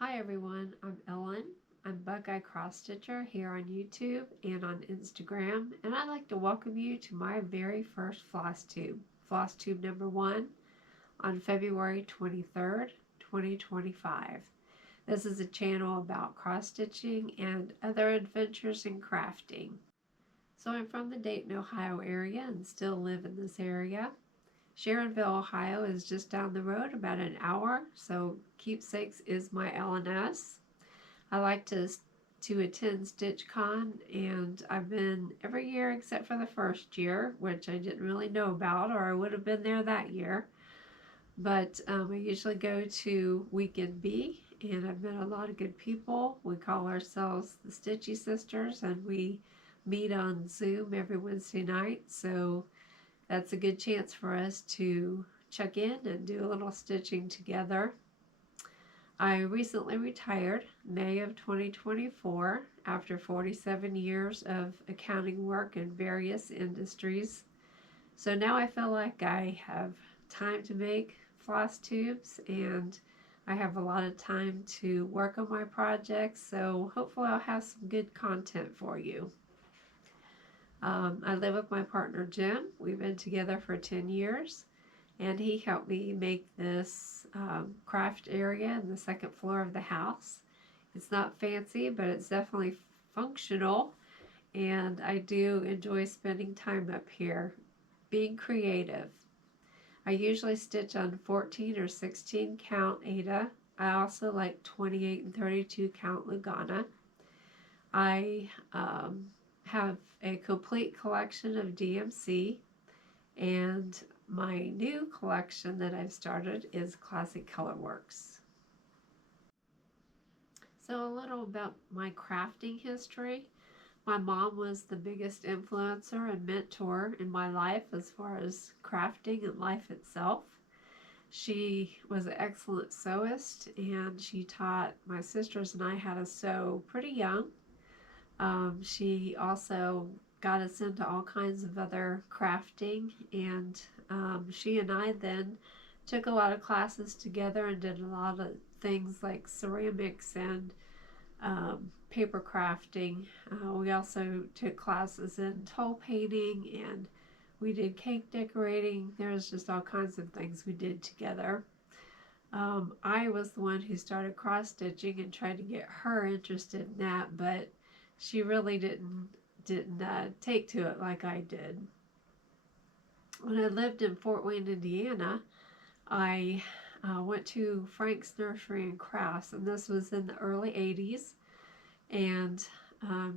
Hi everyone, I'm Ellen. I'm Buckeye Cross Stitcher here on YouTube and on Instagram, and I'd like to welcome you to my very first FlossTube number 1 on February 23rd, 2025. This is a channel about cross stitching and other adventures in crafting. So I'm from the Dayton, Ohio area and still live in this area. Sharonville, Ohio is just down the road, about an hour, so Keepsakes is my LNS. I like to attend StitchCon, and I've been every year except for the first year, which I didn't really know about, or I would have been there that year. But I usually go to Weekend B, and I've met a lot of good people. We call ourselves the Stitchy Sisters, and we meet on Zoom every Wednesday night, so that's a good chance for us to check in and do a little stitching together. I recently retired May of 2024 after 47 years of accounting work in various industries. So now I feel like I have time to make floss tubes, and I have a lot of time to work on my projects, so hopefully I'll have some good content for you. I live with my partner Jim. We've been together for 10 years, and he helped me make this craft area in the second floor of the house. It's not fancy, but it's definitely functional, and I do enjoy spending time up here being creative. I usually stitch on 14 or 16 count Aida. I also like 28 and 32 count Lugana. I have a complete collection of DMC, and my new collection that I've started is Classic Colorworks. So a little about my crafting history. My mom was the biggest influencer and mentor in my life as far as crafting and life itself. She was an excellent sewist, and she taught my sisters and I how to sew pretty young. She also got us into all kinds of other crafting, and she and I then took a lot of classes together and did a lot of things like ceramics and paper crafting. We also took classes in toll painting, and we did cake decorating. There's just all kinds of things we did together. I was the one who started cross stitching and tried to get her interested in that, but she really didn't take to it like I did. When I lived in Fort Wayne, Indiana, I went to Frank's Nursery and Crafts, and this was in the early 80s, and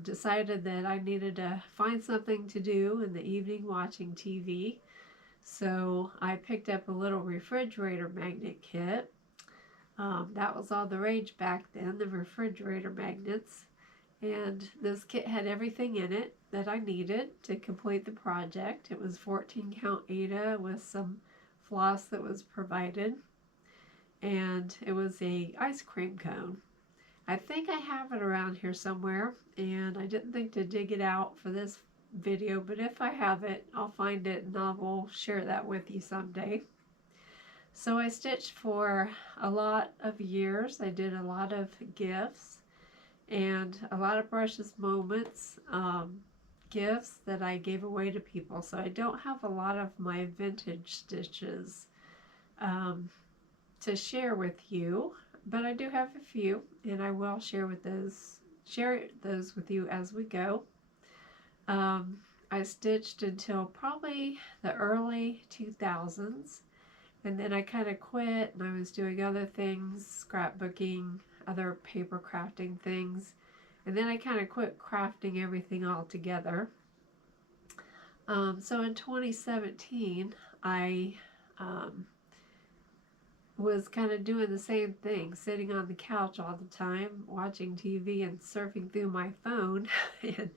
decided that I needed to find something to do in the evening watching TV. So I picked up a little refrigerator magnet kit. That was all the rage back then, the refrigerator magnets. And this kit had everything in it that I needed to complete the project. It was 14 count Aida with some floss that was provided, and it was a ice cream cone. I think I have it around here somewhere, and I didn't think to dig it out for this video, but if I have it, I'll find it and I will share that with you someday. So I stitched for a lot of years. I did a lot of gifts and a lot of precious moments, gifts that I gave away to people. So I don't have a lot of my vintage stitches to share with you, but I do have a few, and I will share those with you as we go. I stitched until probably the early 2000s, and then I kind of quit, and I was doing other things, scrapbooking, other paper crafting things, and then I kind of quit crafting everything altogether. So in 2017 I was kind of doing the same thing, sitting on the couch all the time watching TV and surfing through my phone and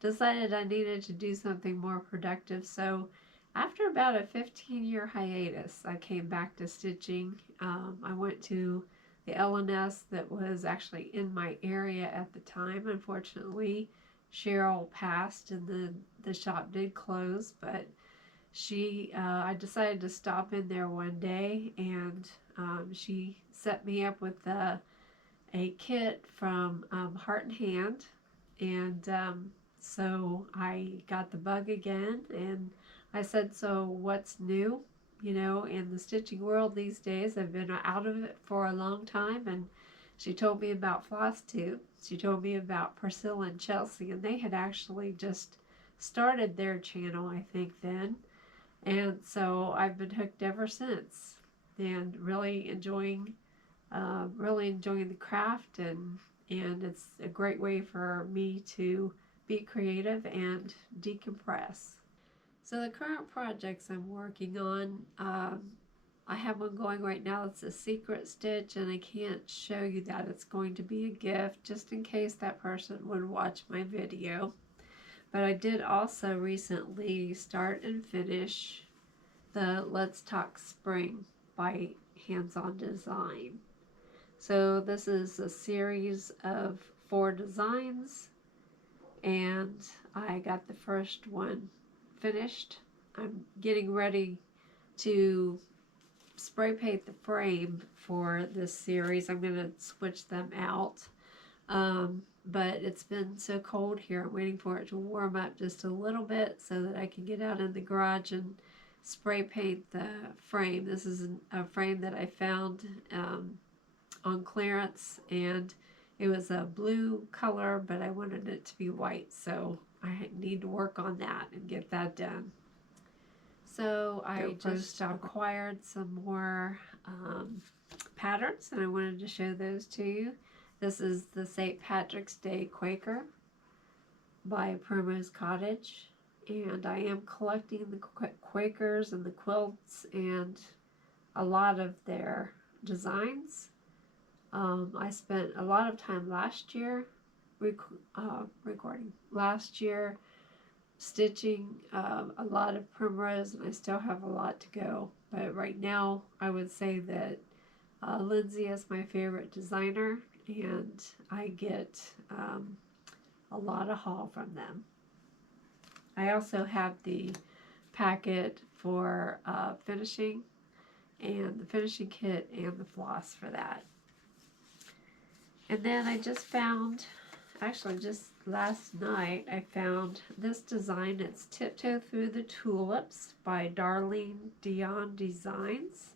decided I needed to do something more productive. So after about a 15-year hiatus, I came back to stitching. I went to the LNS that was actually in my area at the time. Unfortunately, Cheryl passed and the shop did close, but I decided to stop in there one day, and she set me up with a kit from Heart and Hand, and so I got the bug again, and I said, so what's new? You know, in the stitching world these days, I've been out of it for a long time, and she told me about FlossTube. She told me about Priscilla and Chelsea, and they had actually just started their channel, I think, then. And so I've been hooked ever since, and really enjoying the craft, and it's a great way for me to be creative and decompress. So the current projects I'm working on, I have one going right now. It's a secret stitch, and I can't show you that. It's going to be a gift just in case that person would watch my video. But I did also recently start and finish the Let's Talk Spring by Hands-On Design. So this is a series of 4 designs, and I got the first one finished. I'm getting ready to spray paint the frame for this series. I'm going to switch them out. But it's been so cold here. I'm waiting for it to warm up just a little bit so that I can get out in the garage and spray paint the frame. This is a frame that I found on clearance, and it was a blue color, but I wanted it to be white, so I need to work on that and get that done. So I just acquired some more patterns, and I wanted to show those to you. This is the St. Patrick's Day Quaker by Primrose Cottage, and I am collecting the Quakers and the quilts and a lot of their designs. I spent a lot of time last year stitching a lot of Primrose, and I still have a lot to go. But right now I would say that Lindsay is my favorite designer, and I get a lot of haul from them. I also have the packet for finishing, and the finishing kit and the floss for that. And then I just found, actually just last night, I found this design. It's Tiptoe Through the Tulips by Darlene Dion Designs.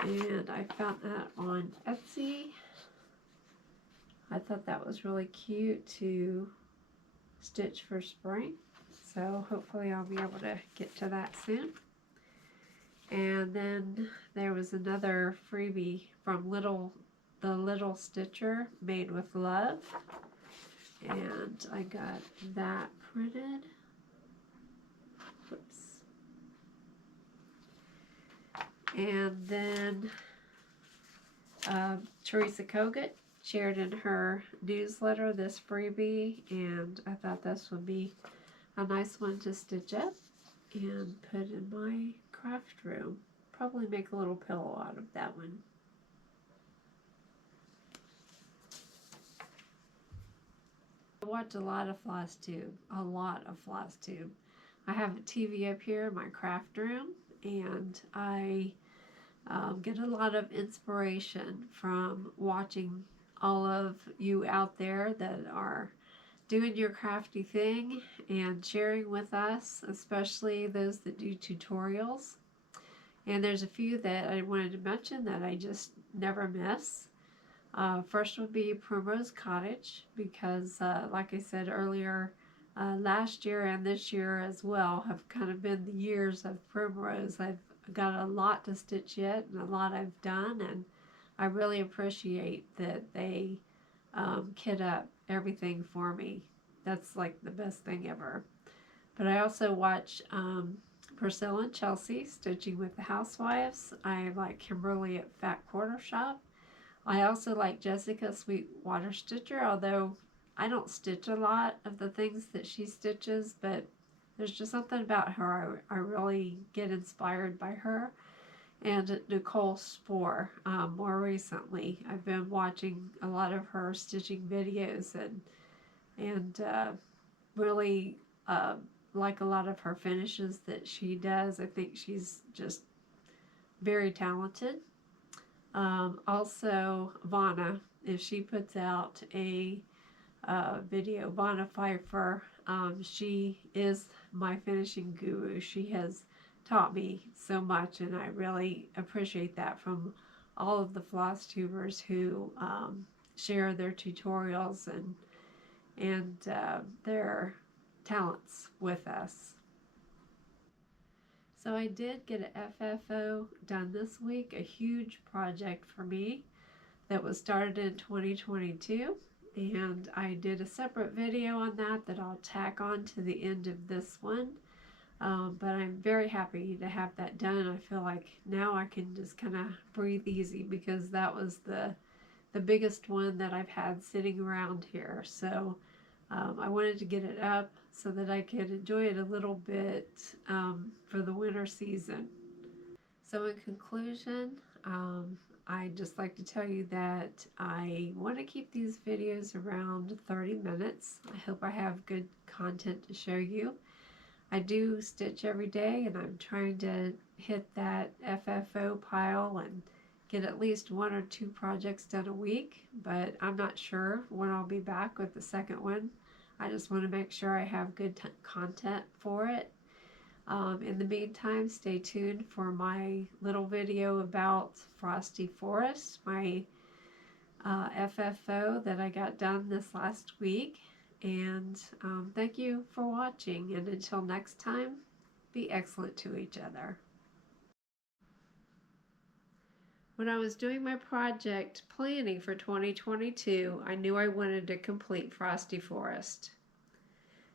And I found that on Etsy. I thought that was really cute to stitch for spring. So hopefully I'll be able to get to that soon. And then there was another freebie from the Little Stitcher, Made with Love. And I got that printed. Whoops. And then Teresa Kogut shared in her newsletter this freebie, and I thought this would be a nice one to stitch up and put in my craft room. Probably make a little pillow out of that one. I watch a lot of FlossTube, I have a TV up here in my craft room, and I get a lot of inspiration from watching all of you out there that are doing your crafty thing and sharing with us, especially those that do tutorials. And there's a few that I wanted to mention that I just never miss. First would be Primrose Cottage, because like I said earlier, last year and this year as well have kind of been the years of Primrose. I've got a lot to stitch yet and a lot I've done, and I really appreciate that they kit up everything for me. That's like the best thing ever. But I also watch Priscilla and Chelsea stitching with the Housewives. I like Kimberly at Fat Quarter Shop. I also like Jessica Sweetwater Stitcher, although I don't stitch a lot of the things that she stitches, but there's just something about her. I really get inspired by her. And Nicole Spohr, more recently. I've been watching a lot of her stitching videos, and really like a lot of her finishes that she does. I think she's just very talented. Also, Vanna if she puts out a video. Vonna Pfeiffer, she is my finishing guru. She has taught me so much, and I really appreciate that from all of the floss tubers who share their tutorials and their talents with us. So I did get an FFO done this week, a huge project for me that was started in 2022, and I did a separate video on that I'll tack on to the end of this one. But I'm very happy to have that done. I feel like now I can just kind of breathe easy because that was the biggest one that I've had sitting around here. So I wanted to get it up so that I could enjoy it a little bit for the winter season. So in conclusion, I'd just like to tell you that I want to keep these videos around 30 minutes. I hope I have good content to show you. I do stitch every day, and I'm trying to hit that FFO pile and get at least 1 or 2 projects done a week, but I'm not sure when I'll be back with the second one. I just want to make sure I have good content for it. In the meantime, stay tuned for my little video about Frosty Forest, my FFO that I got done this last week. And thank you for watching, and until next time, be excellent to each other. When I was doing my project planning for 2022, I knew I wanted to complete Frosty Forest.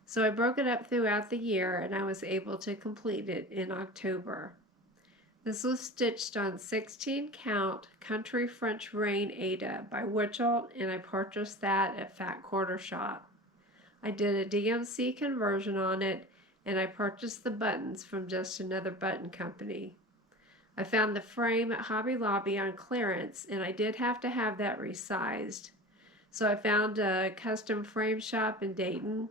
So I broke it up throughout the year, and I was able to complete it in October. This was stitched on 16 count Country French Rain Aida by Witchell, and I purchased that at Fat Quarter Shop. I did a DMC conversion on it, and I purchased the buttons from Just Another Button Company. I found the frame at Hobby Lobby on clearance, and I did have to have that resized. So I found a custom frame shop in Dayton,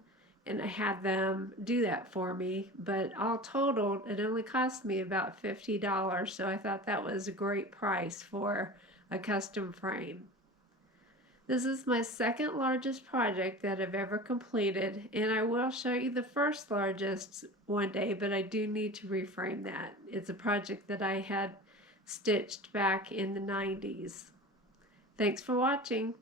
and I had them do that for me, but all totaled, it only cost me about $50, so I thought that was a great price for a custom frame. This is my second largest project that I've ever completed, and I will show you the first largest one day, but I do need to reframe that. It's a project that I had stitched back in the 90s. Thanks for watching.